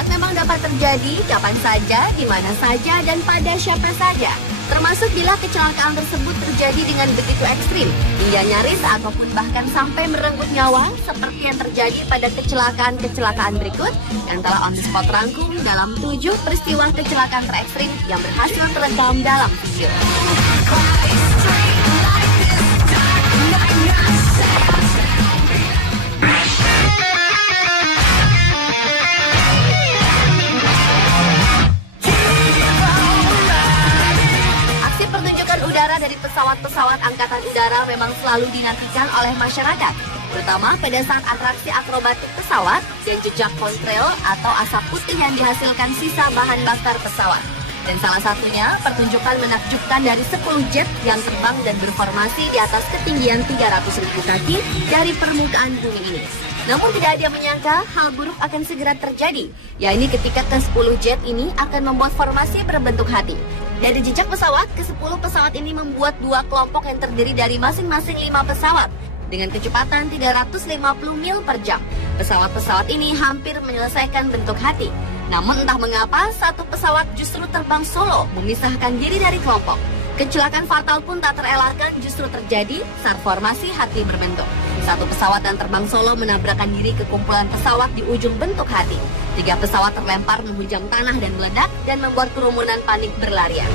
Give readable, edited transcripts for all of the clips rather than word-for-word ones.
pesawat memang dapat terjadi kapan saja, di mana saja, dan pada siapa saja. Termasuk bila kecelakaan tersebut terjadi dengan begitu ekstrim, hingga nyaris ataupun bahkan sampai merenggut nyawa, seperti yang terjadi pada kecelakaan-kecelakaan berikut yang telah on the spot rangkum dalam 7 peristiwa kecelakaan terekstrim yang berhasil terekam dalam video. Udara dari pesawat-pesawat angkatan udara memang selalu dinantikan oleh masyarakat, terutama pada saat atraksi akrobatik pesawat dan jejak kontrail atau asap putih yang dihasilkan sisa bahan bakar pesawat. Dan salah satunya pertunjukan menakjubkan dari 10 jet yang terbang dan berformasi di atas ketinggian 300.000 kaki dari permukaan bumi ini. Namun tidak ada yang menyangka hal buruk akan segera terjadi, yaitu ketika ke-10 jet ini akan membuat formasi berbentuk hati. Dari jejak pesawat, ke-10 pesawat ini membuat 2 kelompok yang terdiri dari masing-masing 5 pesawat dengan kecepatan 350 mil per jam. Pesawat-pesawat ini hampir menyelesaikan bentuk hati. Namun entah mengapa, satu pesawat justru terbang solo, memisahkan diri dari kelompok. Kecelakaan fatal pun tak terelakkan justru terjadi saat formasi hati berbentuk. Satu pesawat yang terbang solo menabrakkan diri ke kumpulan pesawat di ujung bentuk hati. 3 pesawat terlempar menghujam tanah dan meledak dan membuat kerumunan panik berlarian.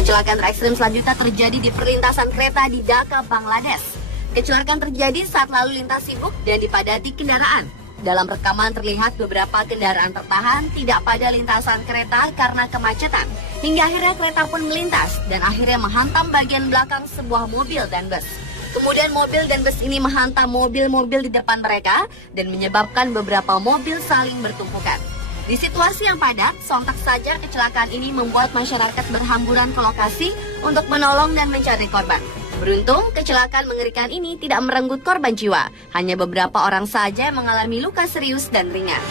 Kecelakaan terekstrim selanjutnya terjadi di perlintasan kereta di Dhaka, Bangladesh. Kecelakaan terjadi saat lalu lintas sibuk dan dipadati kendaraan. Dalam rekaman terlihat beberapa kendaraan tertahan tidak pada lintasan kereta karena kemacetan. Hingga akhirnya kereta pun melintas dan akhirnya menghantam bagian belakang sebuah mobil dan bus. Kemudian mobil dan bus ini menghantam mobil-mobil di depan mereka dan menyebabkan beberapa mobil saling bertumpukan. Di situasi yang padat, sontak saja kecelakaan ini membuat masyarakat berhamburan ke lokasi untuk menolong dan mencari korban. Beruntung, kecelakaan mengerikan ini tidak merenggut korban jiwa. Hanya beberapa orang saja yang mengalami luka serius dan ringan.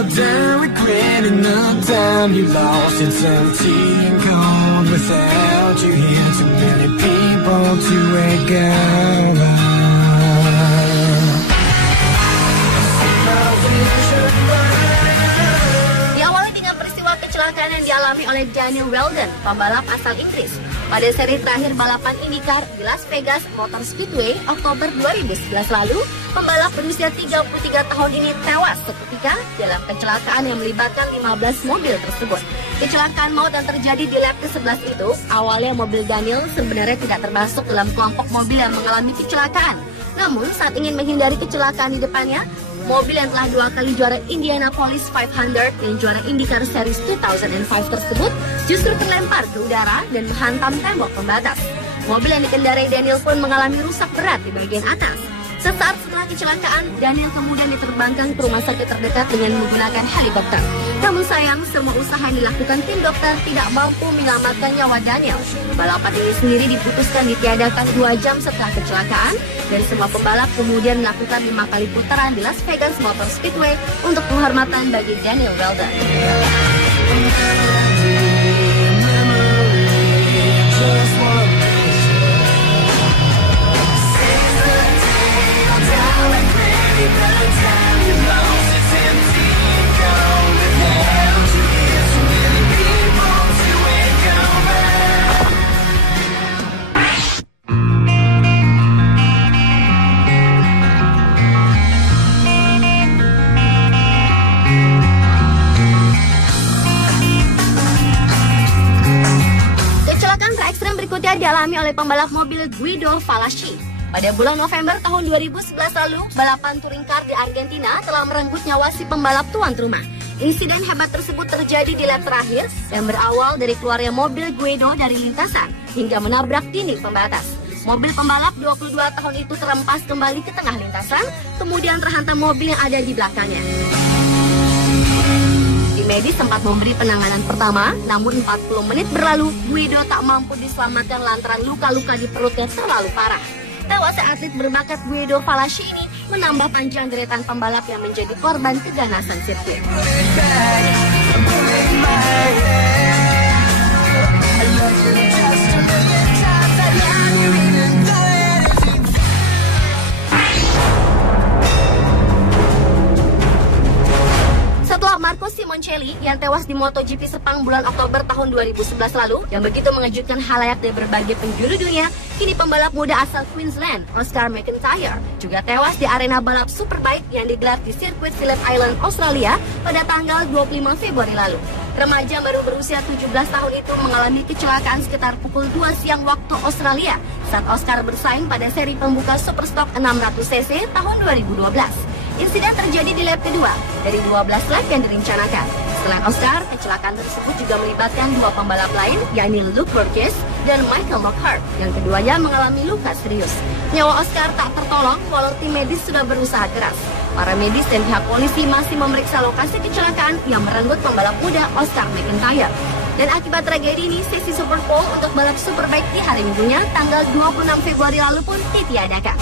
Don't regret in the time you lost. It's empty and cold without you here. Too many people to wake up. Diawali dengan peristiwa kecelakaan yang dialami oleh Daniel Wheldon, pembalap asal Inggris, pada seri terakhir balapan IndyCar di Las Vegas Motor Speedway Oktober 2011 lalu. Pembalap berusia 33 tahun ini tewas seketika dalam kecelakaan yang melibatkan 15 mobil tersebut. Kecelakaan maut yang terjadi di lap ke-11 itu, awalnya mobil Daniel sebenarnya tidak termasuk dalam kelompok mobil yang mengalami kecelakaan. Namun saat ingin menghindari kecelakaan di depannya, mobil yang telah 2 kali juara Indianapolis 500 dan juara IndyCar Series 2005 tersebut justru terlempar ke udara dan menghantam tembok pembatas. Mobil yang dikendarai Daniel pun mengalami rusak berat di bagian atas. Sesaat setelah kecelakaan, Daniel kemudian diterbangkan ke rumah sakit terdekat dengan menggunakan helikopter. Namun sayang, semua usaha yang dilakukan tim dokter tidak mampu menyelamatkan nyawa Daniel. Balapan ini sendiri diputuskan ditiadakan 2 jam setelah kecelakaan, dan semua pembalap kemudian melakukan 5 kali putaran di Las Vegas Motor Speedway untuk penghormatan bagi Daniel Wheldon. Dialami oleh pembalap mobil Guido Falaschi. Pada bulan November tahun 2011 lalu, balapan touring car di Argentina telah merenggut nyawa si pembalap tuan rumah. Insiden hebat tersebut terjadi di lap terakhir dan berawal dari keluarnya mobil Guido dari lintasan hingga menabrak dinding pembatas. Mobil pembalap 22 tahun itu terempas kembali ke tengah lintasan, kemudian terhantam mobil yang ada di belakangnya. Tim medis sempat memberi penanganan pertama, namun 40 menit berlalu, Guido tak mampu diselamatkan lantaran luka-luka di perutnya terlalu parah. Tewasnya atlet berbakat Guido Falaschi ini menambah panjang deretan pembalap yang menjadi korban keganasan sirkuit. Setelah Marco Simoncelli yang tewas di MotoGP Sepang bulan Oktober tahun 2011 lalu, yang begitu mengejutkan khalayak dari berbagai penjuru dunia, kini pembalap muda asal Queensland, Oscar McIntyre, juga tewas di arena balap Superbike yang digelar di sirkuit Phillip Island, Australia pada tanggal 25 Februari lalu. Remaja baru berusia 17 tahun itu mengalami kecelakaan sekitar pukul 2 siang waktu Australia saat Oscar bersaing pada seri pembuka Superstock 600cc tahun 2012. Insiden terjadi di lap kedua dari 12 lap yang direncanakan. Selain Oscar, kecelakaan tersebut juga melibatkan dua pembalap lain, yakni Luke Burgess dan Michael Lockhart, yang keduanya mengalami luka serius. Nyawa Oscar tak tertolong walau tim medis sudah berusaha keras. Para medis dan pihak polisi masih memeriksa lokasi kecelakaan yang merenggut pembalap muda Oscar McIntyre. Dan akibat tragedi ini, sesi Super Pole untuk balap Superbike di hari Minggunya tanggal 26 Februari lalu pun ditiadakan.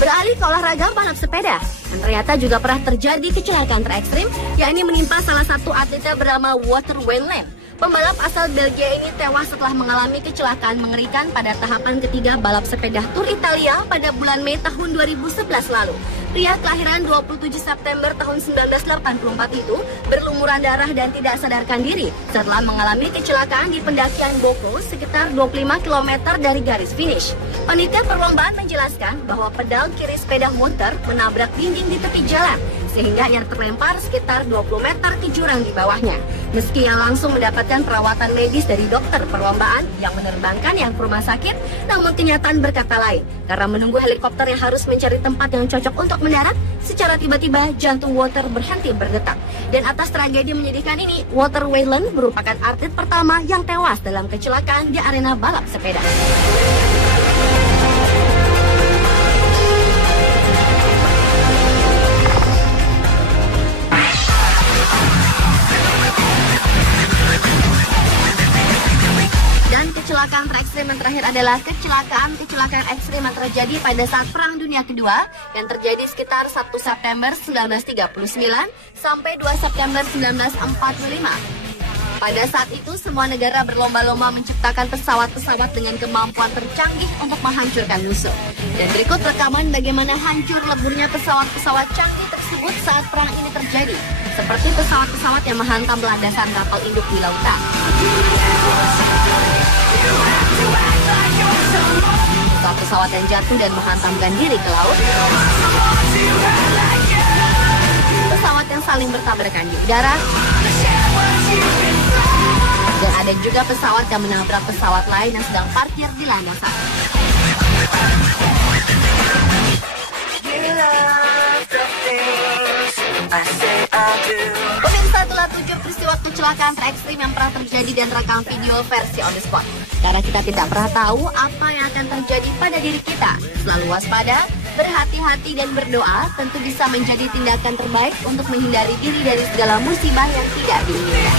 Beralih ke olahraga balap sepeda, dan ternyata juga pernah terjadi kecelakaan terekstrim, yakni menimpa salah satu atletnya bernama Wouter Wijnland. Pembalap asal Belgia ini tewas setelah mengalami kecelakaan mengerikan pada tahapan ketiga balap sepeda Tour Italia pada bulan Mei tahun 2011 lalu. Pria kelahiran 27 September tahun 1984 itu berlumuran darah dan tidak sadarkan diri setelah mengalami kecelakaan di pendakian Boko sekitar 25 km dari garis finish. Panitia perlombaan menjelaskan bahwa pedal kiri sepeda motor menabrak dinding di tepi jalan sehingga ia terlempar sekitar 20 meter ke jurang di bawahnya. Meski ia langsung mendapatkan perawatan medis dari dokter perlombaan yang menerbangkan yang ke rumah sakit, namun kenyataan berkata lain. Karena menunggu helikopter yang harus mencari tempat yang cocok untuk mendarat, secara tiba-tiba jantung Wouter berhenti berdetak. Dan atas tragedi menyedihkan ini, Wouter Wijnland merupakan atlet pertama yang tewas dalam kecelakaan di arena balap sepeda. Kecelakaan terekstrim yang terakhir adalah kecelakaan ekstrim yang terjadi pada saat Perang Dunia Kedua yang terjadi sekitar 1 September 1939 sampai 2 September 1945. Pada saat itu semua negara berlomba-lomba menciptakan pesawat-pesawat dengan kemampuan tercanggih untuk menghancurkan musuh. Dan berikut rekaman bagaimana hancur leburnya pesawat-pesawat canggih tersebut saat perang ini terjadi, seperti pesawat-pesawat yang menghantam landasan kapal induk di lautan. Pesawat yang jatuh dan menghantamkan diri ke laut. Pesawat yang saling bertabrakan di udara. Dan ada juga pesawat yang menabrak pesawat lain yang sedang parkir di landasan. Pemirsa, itulah 7 peristiwa kecelakaan terekstrim yang pernah terjadi dan rekam video versi on the spot. Karena kita tidak pernah tahu apa yang akan terjadi pada diri kita. Selalu waspada, berhati-hati dan berdoa tentu bisa menjadi tindakan terbaik untuk menghindari diri dari segala musibah yang tidak diinginkan.